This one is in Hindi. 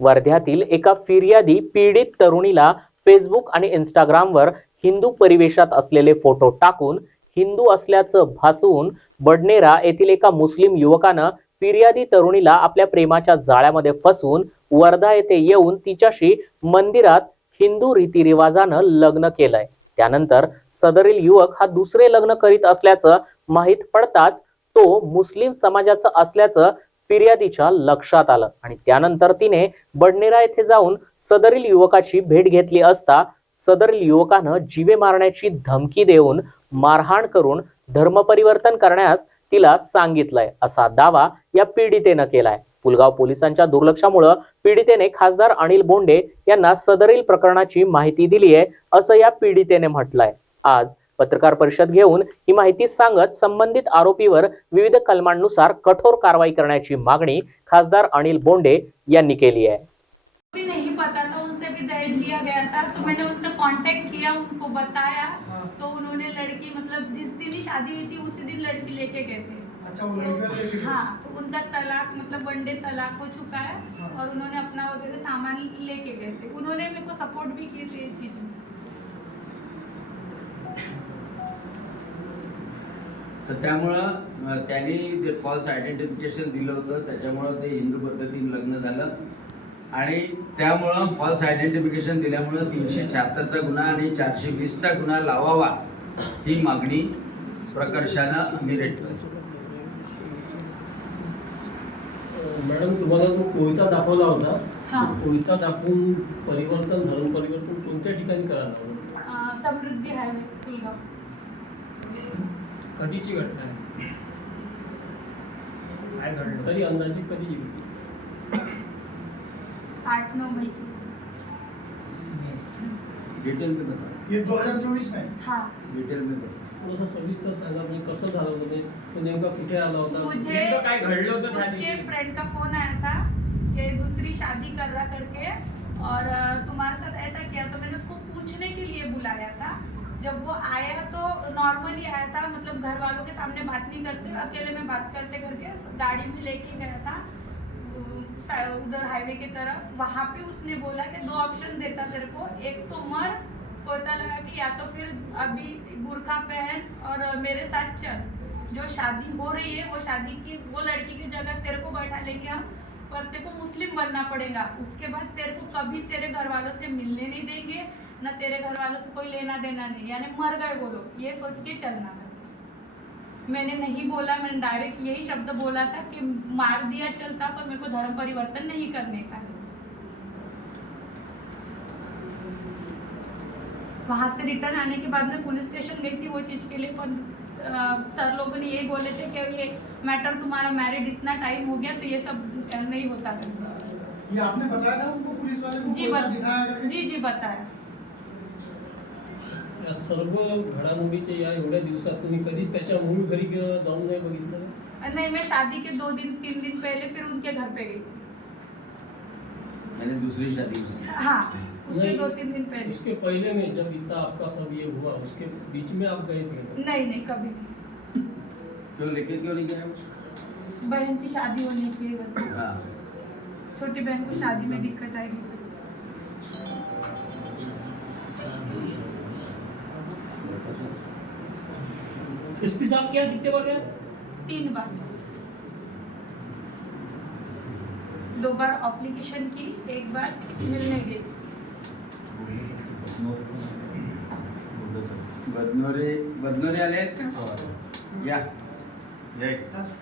वर्ध्यातील एका फिर्यादी पीडित तरुणीला फेसबुक आणि इंस्टाग्रामवर हिंदू परिवेशात असलेले फोटो टाकून हिंदू असल्याचं भासवून बडनेरा येथील एका मुस्लिम युवकानं फिर्यादी तरुणीला आपल्या प्रेमाच्या जाळ्यामध्ये फसवून वर्धा येथे येऊन तिच्याशी मंदिरात हिंदू रीतिरिवाजानं लग्न केलंय. त्यानंतर सदरील युवक हा दुसरे लग्न करीत असल्याचं माहीत पडताच तो मुस्लिम समाजाचा असल्याचं फिर्यादीच्या लक्षात आलं आणि त्यानंतर तिने बडनेरा येथे जाऊन सदरील युवकाची भेट घेतली असता सदरील युवकानं जीवे मारण्याची धमकी देऊन मारहाण करून धर्मपरिवर्तन करण्यास तिला सांगितलंय असा दावा या पीडितेनं केलाय. पुलगाव पोलिसांच्या दुर्लक्षामुळं पीडितेने खासदार अनिल बोंडे यांना सदरील प्रकरणाची माहिती दिली आहे असं या पीडितेने म्हटलंय. आज पत्रकार परिषद घेऊन ही माहिती सांगत संबंधित आरोपीवर विविध कलमांनुसार कठोर कारवाई करण्याची मागणी खासदार अनिल बोंडे यांनी केली आहे. अच्छा हाँ तो उनका तलाक मतलब बंडे तलाक हो चुका है और उन्होंने अपना वगैरह सामान लेके गए थे। उन्होंने मेरे को सपोर्ट भी की थी चीज़ में। तर त्यामुळं त्यांनी जे फॉल्स आयडेंटिफिकेशन दिलं होतं त्याच्यामुळं ते हिंदू पद्धतीने लग्न झालं. आणि त्यामुळं फॉल्स आयडेंटिफिकेशन दिल्यामुळं तीनशे शहात्तरचा गुन्हा आणि चारशे वीसचा गुन्हा लावावा ही मागणी प्रकर्षानं आम्ही रेटतो मॅडम तुम्हाला तो कोयता दाखवला होता. हाँ. कोयता दाखवून परिवर्तन धर्म परिवर्तन कोणत्या ठिकाणी करायला समृद्धि पुलगाव कधीची घटना आहे? काय घडलं? तरी अंदाजे कधीची घटना? आठ नौ मई की डिटेल में बता ये 2024 में हाँ. डिटेल में बता थोडंसं सविस्तर सांगा म्हणजे कसं झालं होतं ते? तो नेमका कुठे आला होता? मुझे नेमकं काय घडलं होतं त्या उसके दिवशी? फ्रेंड का फ़ोन आया था कि दूसरी शादी कर रहा करके और अ, तुम्हारे साथ ऐसा किया तो मैंने उसको पूछने के लिए बुलाया था। जब वो आया तो नॉर्मली आया था मतलब घर वालों के सामने बात नहीं करते, अकेले में बात करते करके गाड़ी में लेके गया था उधर हाईवे की तरफ़। वहाँ पे उसने बोला कि दो ऑप्शन देता तेरे को। एक तो मर, कोयता लगा कि या तो फिर अभी बुरखा पहन और मेरे साथ चल। जो शादी हो रही है, वो शादी की, वो लड़की की जगह तेरे को बैठा लेके हम, पर तेरे को मुस्लिम बनना पड़ेगा। उसके बाद तेरे को कभी तेरे घर वालों से मिलने नहीं देंगे। न तेरे घर वालों से कोई लेना देना नहीं। यानी मर गए वो लोग ये सोच के चलना था मैंने नहीं बोला मैंने डायरेक्ट यही शब्द बोला था कि मार दिया चलता पर मेरे को धर्म परिवर्तन नहीं करने का है। वहाँ से रिटर्न आने के बाद में पुलिस स्टेशन गई थी वो चीज़ के लिए पर सर लोगों ने यही बोले थे कि ये मैटर तुम्हारा मैरिड इतना टाइम हो गया तो ये सब नहीं होता। था ये आपने बताया था उनको पुलिस वाले को? जी बत जी जी बताया। या सर्व घडामोडीच्या या एवढ्या दिवसात तुम्ही कधीच त्याच्या मूळ घरी ग- जाऊन नाही बघितलं? अ, नहीं मैं शादी के दो दिन तीन दिन पहले फिर उनके घर पे गई यानी दूसरी शादी उसकी. हाँ उसके नहीं। दो तीन दिन पहले. उसके पहले में जब इतना आपका सब ये हुआ उसके बीच में आप गए थे? नहीं नहीं कभी नहीं. क्यों लेके क्यों नहीं गया वो? बहन की शादी होनी थी बस. हाँ. छोटी बहन को शादी में दिक्कत एसपी साहब क्या कितने बार गए तीन बार। दो बार एप्लीकेशन की एक बार मिलने गई बदनोरे बदनोरे आले आहेत का या।